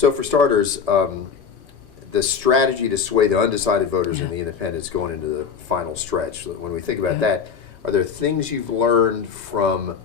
So for starters, the strategy to sway the undecided voters and the independents going into the final stretch, when we think about that, are there things you've learned from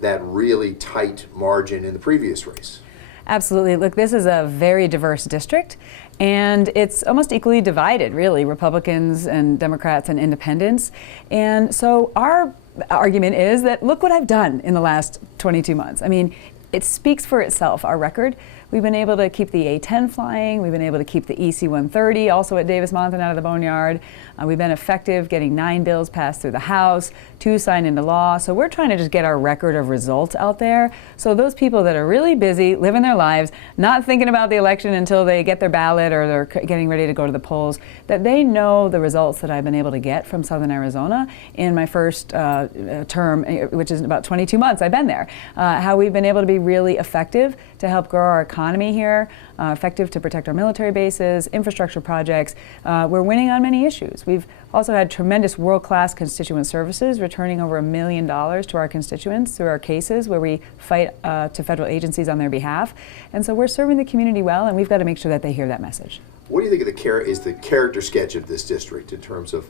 that really tight margin in the previous race? Absolutely. Look, this is a very diverse district, and it's almost equally divided, really, Republicans and Democrats and independents. And so our argument is that look what I've done in the last 22 months. I mean, it speaks for itself, our record. We've been able to keep the A-10 flying. We've been able to keep the EC-130 also at Davis-Monthan out of the boneyard. We've been effective getting 9 bills passed through the House, 2 signed into law. So we're trying to just get our record of results out there. So those people that are really busy, living their lives, not thinking about the election until they get their ballot or they're getting ready to go to the polls, that they know the results that I've been able to get from Southern Arizona in my first term, which is about 22 months I've been there. How we've been able to be really effective to help grow our economy here, effective to protect our military bases, infrastructure projects. We're winning on many issues. We've also had tremendous world-class constituent services, returning over $1 million to our constituents through our cases where we fight to federal agencies on their behalf. And so we're serving the community well, and we've got to make sure that they hear that message. What do you think of is the character sketch of this district in terms of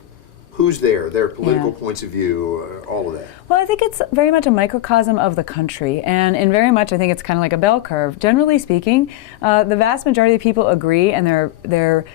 who's there, their political points of view, all of that? Well, I think it's very much a microcosm of the country, and very much I think it's kind of like a bell curve. Generally speaking, the vast majority of people agree, and their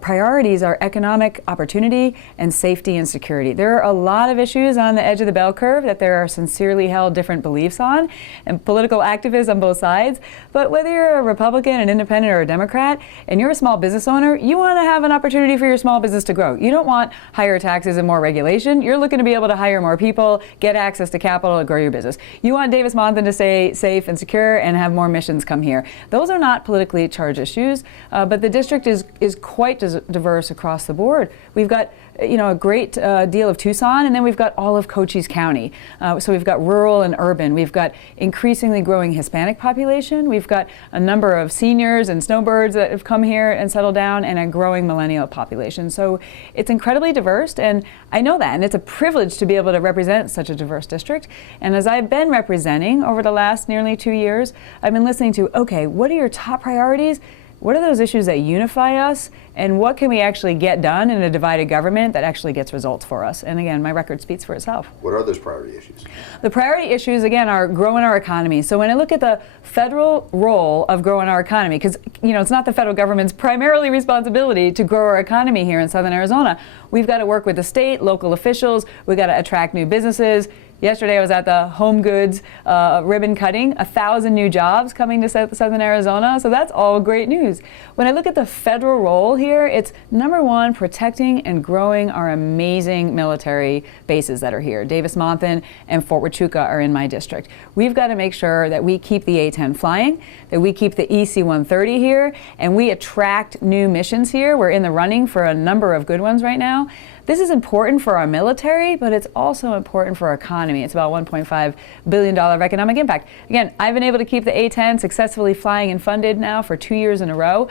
priorities are economic opportunity and safety and security. There are a lot of issues on the edge of the bell curve that there are sincerely held different beliefs on, and political activists on both sides. But whether you're a Republican, an independent, or a Democrat, and you're a small business owner, you want to have an opportunity for your small business to grow. You don't want higher taxes and more regulation. You're looking to be able to hire more people, get access to capital, and grow your business. You want Davis-Monthan to stay safe and secure and have more missions come here. Those are not politically charged issues, but the district is quite diverse across the board. We've got a great deal of Tucson, and then we've got all of Cochise County. So we've got rural and urban. We've got increasingly growing Hispanic population. We've got a number of seniors and snowbirds that have come here and settled down, and a growing millennial population. So it's incredibly diverse, and I know that, and it's a privilege to be able to represent such a diverse district. And as I've been representing over the last nearly 2 years, I've been listening to, okay, what are your top priorities? What are those issues that unify us, and what can we actually get done in a divided government that actually gets results for us? And again, my record speaks for itself. What are those priority issues? The priority issues, again, are growing our economy. So when I look at the federal role of growing our economy, because it's not the federal government's primarily responsibility to grow our economy here in Southern Arizona. We've got to work with the state, local officials. We've got to attract new businesses. Yesterday I was at the home goods ribbon cutting, 1,000 new jobs coming to Southern Arizona, so that's all great news. When I look at the federal role here, it's number one, protecting and growing our amazing military bases that are here. Davis-Monthan and Fort Huachuca are in my district. We've got to make sure that we keep the A-10 flying, that we keep the EC-130 here, and we attract new missions here. We're in the running for a number of good ones right now. This is important for our military, but it's also important for our economy. It's about $1.5 billion of economic impact. Again, I've been able to keep the A-10 successfully flying and funded now for 2 years in a row.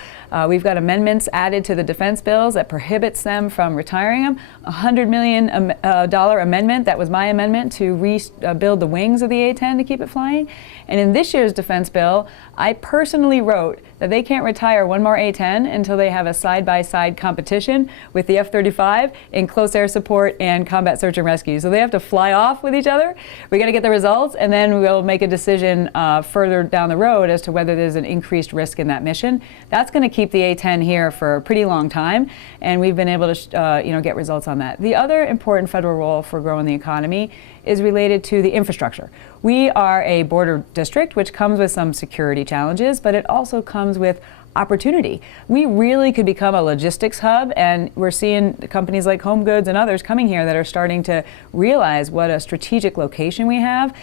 We've got amendments added to the defense bills that prohibits them from retiring them. A $100 million amendment, that was my amendment, to rebuild the wings of the A-10 to keep it flying. And in this year's defense bill, I personally wrote that they can't retire one more A-10 until they have a side-by-side competition with the F-35 in close air support and combat search and rescue. So they have to fly off with each other. We got to get the results, and then we'll make a decision further down the road as to whether there's an increased risk in that mission. That's going to keep the A-10 here for a pretty long time, and we've been able to get results on that. The other important federal role for growing the economy is related to the infrastructure. We are a border district, which comes with some security challenges, but it also comes with opportunity. We really could become a logistics hub, and we're seeing companies like Home Goods and others coming here that are starting to realize what a strategic location we have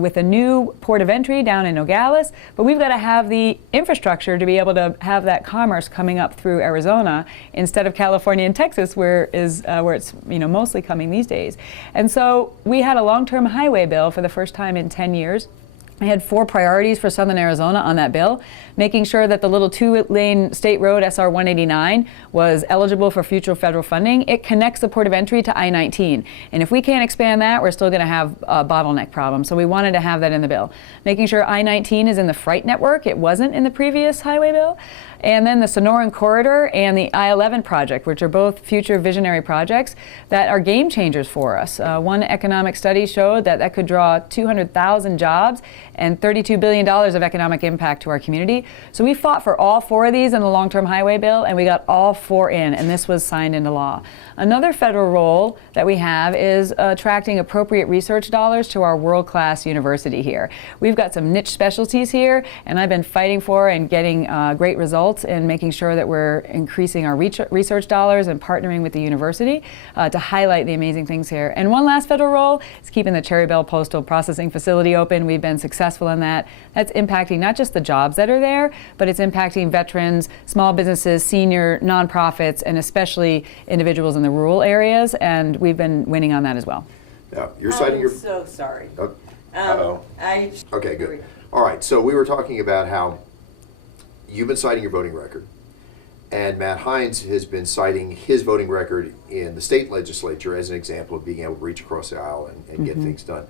with a new port of entry down in Nogales. But we've got to have the infrastructure to be able to have that commerce coming up through Arizona instead of California and Texas, where it's mostly coming these days. And so we had a long-term highway bill for the first time in 10 years. I had 4 priorities for Southern Arizona on that bill, making sure that the little 2-lane state road, SR 189, was eligible for future federal funding. It connects the port of entry to I-19. And if we can't expand that, we're still going to have a bottleneck problem. So we wanted to have that in the bill. Making sure I-19 is in the freight network. It wasn't in the previous highway bill. And then the Sonoran Corridor and the I-11 project, which are both future visionary projects that are game changers for us. One economic study showed that that could draw 200,000 jobs and $32 billion of economic impact to our community. So we fought for all 4 of these in the long-term highway bill, and we got all 4 in, and this was signed into law. Another federal role that we have is attracting appropriate research dollars to our world-class university here. We've got some niche specialties here, and I've been fighting for and getting great results in making sure that we're increasing our research dollars and partnering with the university to highlight the amazing things here. And one last federal role is keeping the Cherry Belle Postal Processing Facility open. We've been successful in that. That's impacting not just the jobs that are there, but it's impacting veterans, small businesses, senior nonprofits, and especially individuals in the rural areas, and we've been winning on that as well. Now, you're citing your... I'm so sorry. Uh-oh. Okay, good. All right, so we were talking about how you've been citing your voting record, and Matt Hines has been citing his voting record in the state legislature as an example of being able to reach across the aisle and get things done.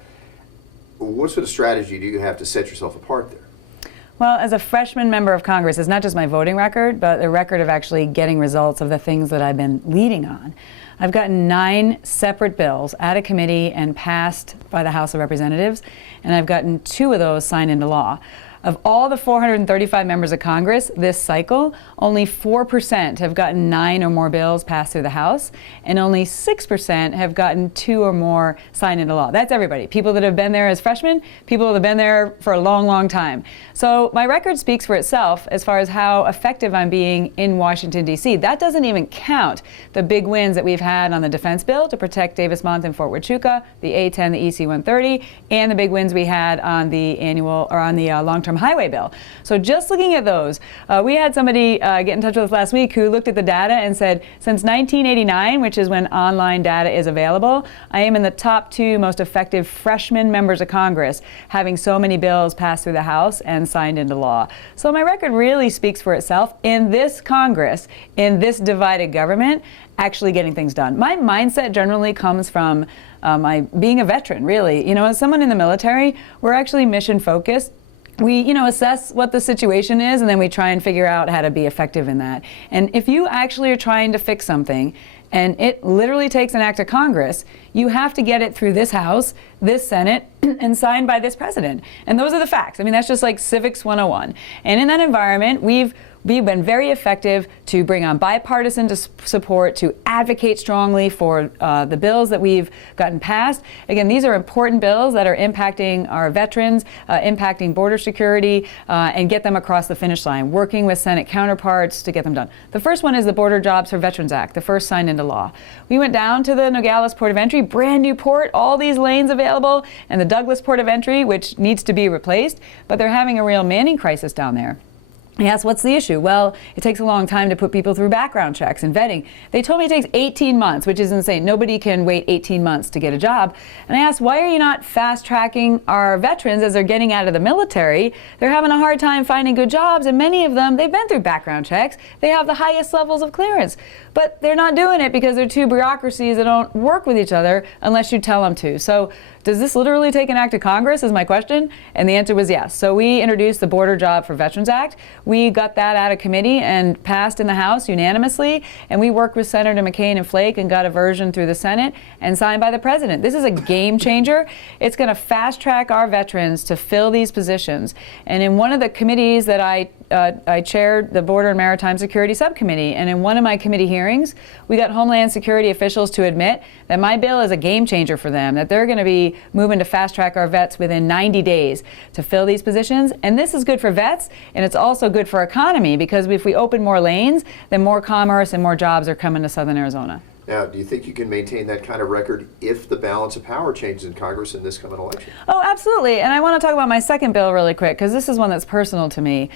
What sort of strategy do you have to set yourself apart there? Well, as a freshman member of Congress, it's not just my voting record, but the record of actually getting results of the things that I've been leading on. I've gotten 9 separate bills out of committee and passed by the House of Representatives, and I've gotten 2 of those signed into law. Of all the 435 members of Congress this cycle, only 4% have gotten 9 or more bills passed through the House, and only 6% have gotten 2 or more signed into law. That's everybody. People that have been there as freshmen, people that have been there for a long, long time. So my record speaks for itself as far as how effective I'm being in Washington, D.C. That doesn't even count the big wins that we've had on the defense bill to protect Davis-Mont and Fort Huachuca, the A-10, the EC-130, and the big wins we had on the long-term highway bill. So just looking at those, we had somebody get in touch with us last week who looked at the data and said, since 1989, which is when online data is available, I am in the top 2 most effective freshman members of Congress, having so many bills passed through the House and signed into law. So my record really speaks for itself in this Congress, in this divided government, actually getting things done. My mindset generally comes from my being a veteran, really. You know, as someone in the military, we're actually mission focused. We, assess what the situation is, and then we try and figure out how to be effective in that. And if you actually are trying to fix something, and it literally takes an act of Congress, you have to get it through this House, this Senate, and signed by this president. And those are the facts. I mean, that's just like Civics 101. And in that environment, we've been very effective to bring on bipartisan support, to advocate strongly for the bills that we've gotten passed. Again, these are important bills that are impacting our veterans, impacting border security, and get them across the finish line, working with Senate counterparts to get them done. The first one is the Border Jobs for Veterans Act, the first signed into law. We went down to the Nogales Port of Entry, brand new port, all these lanes available, and the Douglas Port of Entry, which needs to be replaced, but they're having a real manning crisis down there. I asked, what's the issue? Well, it takes a long time to put people through background checks and vetting. They told me it takes 18 months, which is insane. Nobody can wait 18 months to get a job. And I asked, why are you not fast-tracking our veterans as they're getting out of the military? They're having a hard time finding good jobs, and many of them, they've been through background checks. They have the highest levels of clearance. But they're not doing it because they're 2 bureaucracies that don't work with each other unless you tell them to. So does this literally take an act of Congress, is my question? And the answer was yes. So we introduced the Border Job for Veterans Act. We got that out of committee and passed in the House unanimously. And we worked with Senator McCain and Flake and got a version through the Senate and signed by the President. This is a game changer. It's going to fast track our veterans to fill these positions. And in one of the committees that I chaired, the Border and Maritime Security Subcommittee, and in one of my committee hearings, we got Homeland Security officials to admit that my bill is a game changer for them, that they're going to be moving to fast track our vets within 90 days to fill these positions. And this is good for vets, and it's also good for economy, because if we open more lanes, then more commerce and more jobs are coming to Southern Arizona. Now, do you think you can maintain that kind of record if the balance of power changes in Congress in this coming election? Oh, absolutely. And I want to talk about my second bill really quick, because this is one that's personal to me.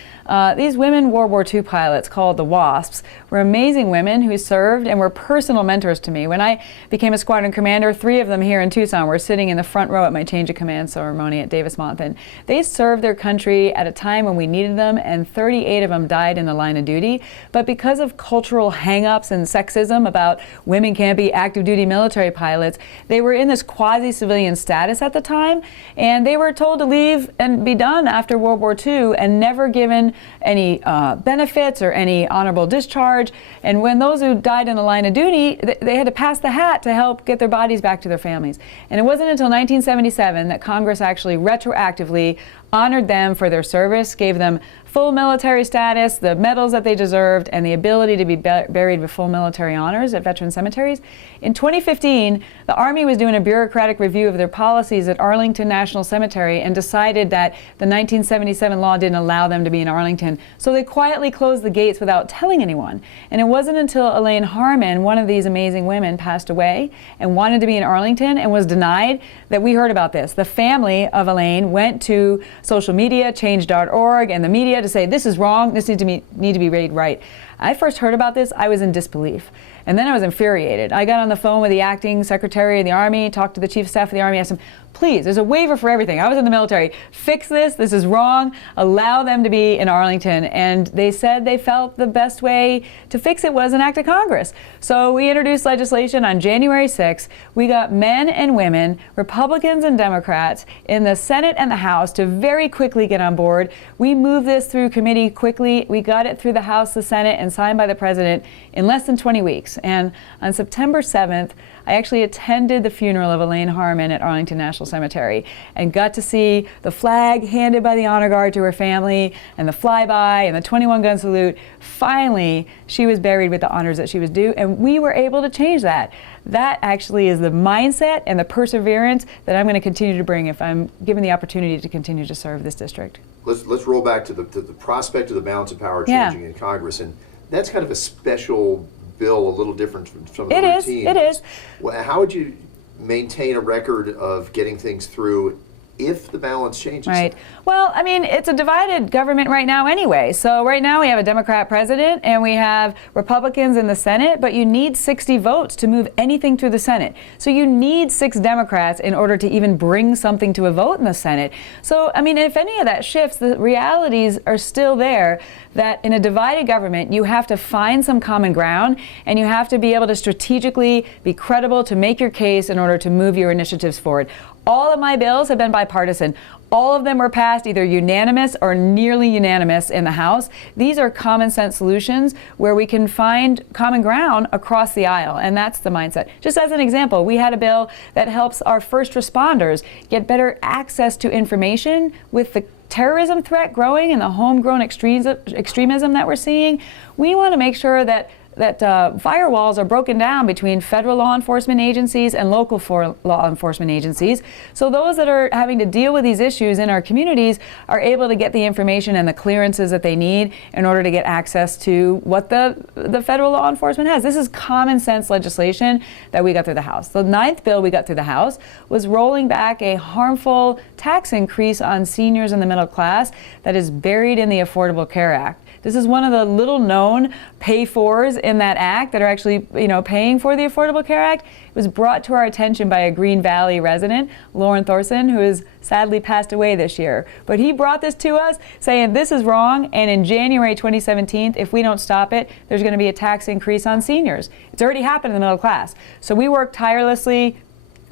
These women World War II pilots, called the Wasps, were amazing women who served and were personal mentors to me. When I became a squadron commander, 3 of them here in Tucson were sitting in the front row at my change of command ceremony at Davis-Monthan. They served their country at a time when we needed them, and 38 of them died in the line of duty. But because of cultural hang-ups and sexism about women can't be active duty military pilots, they were in this quasi-civilian status at the time, and they were told to leave and be done after World War II and never given any benefits or any honorable discharge. And when those who died in the line of duty, they had to pass the hat to help get their bodies back to their families. And it wasn't until 1977 that Congress actually retroactively honored them for their service, gave them full military status, the medals that they deserved, and the ability to be buried with full military honors at veteran cemeteries. In 2015, the Army was doing a bureaucratic review of their policies at Arlington National Cemetery and decided that the 1977 law didn't allow them to be in Arlington, so they quietly closed the gates without telling anyone. And it wasn't until Elaine Harmon, one of these amazing women, passed away and wanted to be in Arlington and was denied that we heard about this. The family of Elaine went to social media, change.org, and the media to say, this is wrong, this need to be made right. I first heard about this, I was in disbelief. And then I was infuriated. I got on the phone with the acting secretary of the Army, talked to the chief of staff of the Army, asked him, please, there's a waiver for everything. I was in the military. Fix this is wrong. Allow them to be in Arlington. And they said they felt the best way to fix it was an act of Congress. So we introduced legislation on January 6th. We got men and women, Republicans and Democrats, in the Senate and the House to very quickly get on board. We moved this through committee quickly. We got it through the House, the Senate, and signed by the President in less than 20 weeks. And on September 7th, I actually attended the funeral of Elaine Harmon at Arlington National Cemetery and got to see the flag handed by the honor guard to her family and the flyby and the 21-gun salute. Finally, she was buried with the honors that she was due, and we were able to change that. That actually is the mindset and the perseverance that I'm going to continue to bring if I'm given the opportunity to continue to serve this district. Let's roll back to the prospect of the balance of power changing in Congress, and that's kind of a special bill, a little different from some of the routines. It is. Well, how would you maintain a record of getting things through if the balance changes? Right. Well, I mean, it's a divided government right now anyway. So right now we have a Democrat president and we have Republicans in the Senate, but you need 60 votes to move anything through the Senate. So you need 6 Democrats in order to even bring something to a vote in the Senate. So, I mean, if any of that shifts, the realities are still there that in a divided government, you have to find some common ground and you have to be able to strategically be credible to make your case in order to move your initiatives forward. All of my bills have been bipartisan. All of them were passed either unanimous or nearly unanimous in the House. These are common sense solutions where we can find common ground across the aisle, and that's the mindset. Just as an example, we had a bill that helps our first responders get better access to information with the terrorism threat growing and the homegrown extremism that we're seeing. We want to make sure that firewalls are broken down between federal law enforcement agencies and local law enforcement agencies. So those that are having to deal with these issues in our communities are able to get the information and the clearances that they need in order to get access to what the federal law enforcement has. This is common sense legislation that we got through the House. The 9th bill we got through the House was rolling back a harmful tax increase on seniors in the middle class that is buried in the Affordable Care Act. This is one of the little known pay-fors in that act that are actually, paying for the Affordable Care Act. It was brought to our attention by a Green Valley resident, Lauren Thorson, who has sadly passed away this year. But he brought this to us saying this is wrong, and in January 2017, if we don't stop it, there's going to be a tax increase on seniors. It's already happened in the middle class. So we worked tirelessly,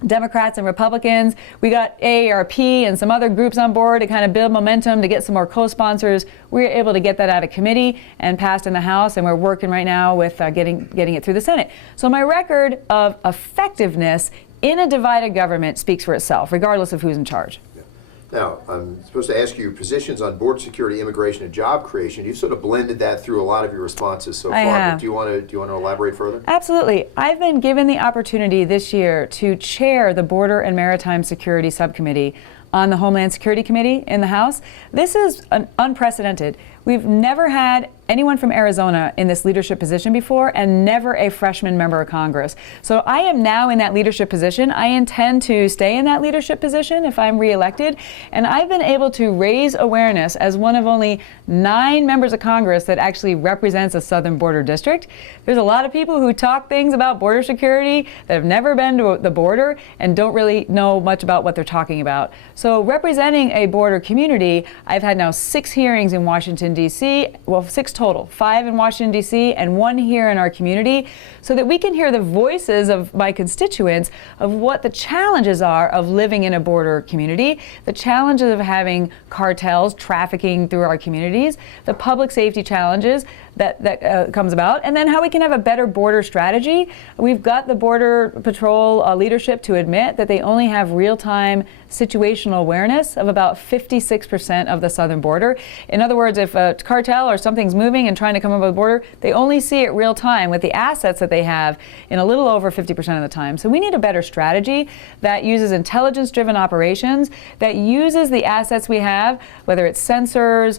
Democrats and Republicans. We got AARP and some other groups on board to kind of build momentum to get some more co-sponsors. We were able to get that out of committee and passed in the House, and we're working right now with getting it through the Senate. So my record of effectiveness in a divided government speaks for itself, regardless of who's in charge. Now, I'm supposed to ask you positions on border security, immigration, and job creation. You've sort of blended that through a lot of your responses so far. I have. Do you want to elaborate further? Absolutely. I've been given the opportunity this year to chair the Border and Maritime Security Subcommittee on the Homeland Security Committee in the House. This is unprecedented. We've never had anyone from Arizona in this leadership position before, and never a freshman member of Congress. So I am now in that leadership position. I intend to stay in that leadership position if I'm reelected, and I've been able to raise awareness as one of only 9 members of Congress that actually represents a southern border district. There's a lot of people who talk things about border security that have never been to the border and don't really know much about what they're talking about. So representing a border community, I've had now 6 hearings in Washington, D.C., well, 6 total, 5 in Washington, D.C., and 1 here in our community, so that we can hear the voices of my constituents of what the challenges are of living in a border community, the challenges of having cartels trafficking through our communities, the public safety challenges that comes about, and then how we can have a better border strategy. We've got the Border Patrol leadership to admit that they only have real-time situational awareness of about 56% of the southern border. In other words, if a cartel or something's moving and trying to come over the border, they only see it real time with the assets that they have in a little over 50% of the time. So we need a better strategy that uses intelligence-driven operations, that uses the assets we have, whether it's sensors,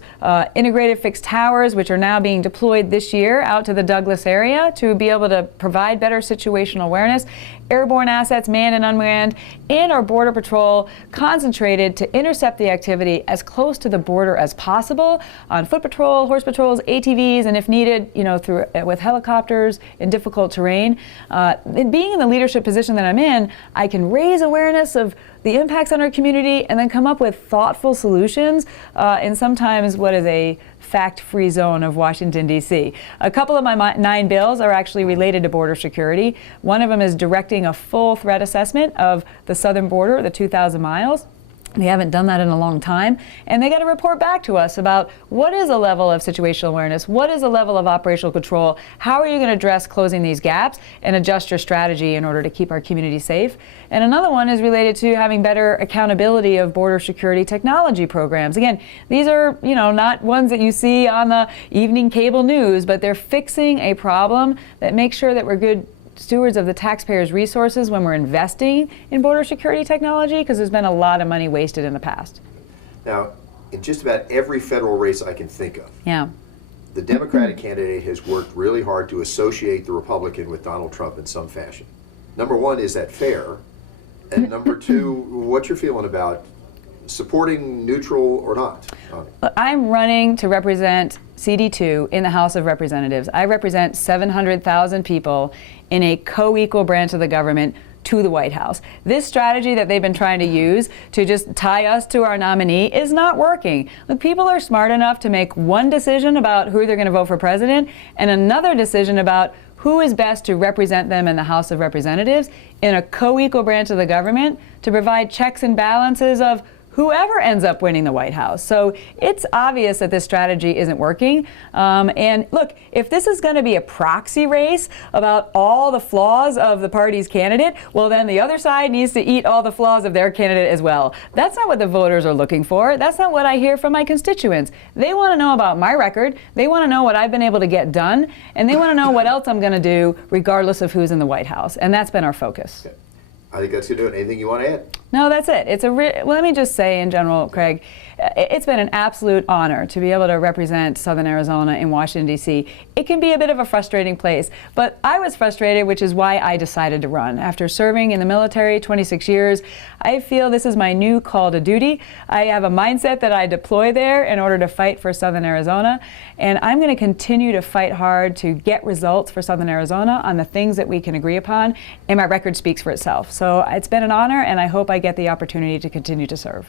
integrated fixed towers, which are now being deployed this year out to the Douglas area to be able to provide better situational awareness, airborne assets, manned and unmanned, and our Border Patrol concentrated to intercept the activity as close to the border as possible on foot patrol, horse patrols, ATVs, and if needed, through with helicopters in difficult terrain. And being in the leadership position that I'm in, I can raise awareness of the impacts on our community and then come up with thoughtful solutions in sometimes what is a fact-free zone of Washington, D.C. A couple of my 9 bills are actually related to border security. One of them is directing a full threat assessment of the southern border, the 2,000 miles. We haven't done that in a long time, and they got to report back to us about what is a level of situational awareness, what is a level of operational control, how are you going to address closing these gaps and adjust your strategy in order to keep our community safe. And another one is related to having better accountability of border security technology programs. Again, these are, not ones that you see on the evening cable news, but they're fixing a problem that makes sure that we're good stewards of the taxpayers' resources when we're investing in border security technology, because there's been a lot of money wasted in the past. Now, in just about every federal race I can think of, yeah, the Democratic candidate has worked really hard to associate the Republican with Donald Trump in some fashion. Number one, is that fair? And number 2, what's your feeling about supporting neutral or not? I'm running to represent CD2 in the House of Representatives. I represent 700,000 people in a co-equal branch of the government to the White House. This strategy that they've been trying to use to just tie us to our nominee is not working. Look, people are smart enough to make one decision about who they're going to vote for president and another decision about who is best to represent them in the House of Representatives in a co-equal branch of the government to provide checks and balances of whoever ends up winning the White House. So it's obvious that this strategy isn't working. And look, if this is going to be a proxy race about all the flaws of the party's candidate, well, then the other side needs to eat all the flaws of their candidate as well. That's not what the voters are looking for. That's not what I hear from my constituents. They want to know about my record. They want to know what I've been able to get done. And they want to know what else I'm going to do regardless of who's in the White House. And that's been our focus. Okay. I think that's going to do it. Anything you want to add? No, that's it. It's well, let me just say in general, Craig, it's been an absolute honor to be able to represent Southern Arizona in Washington, D.C. It can be a bit of a frustrating place, but I was frustrated, which is why I decided to run. After serving in the military 26 years, I feel this is my new call to duty. I have a mindset that I deploy there in order to fight for Southern Arizona, and I'm going to continue to fight hard to get results for Southern Arizona on the things that we can agree upon, and my record speaks for itself. So it's been an honor, and I hope I get the opportunity to continue to serve.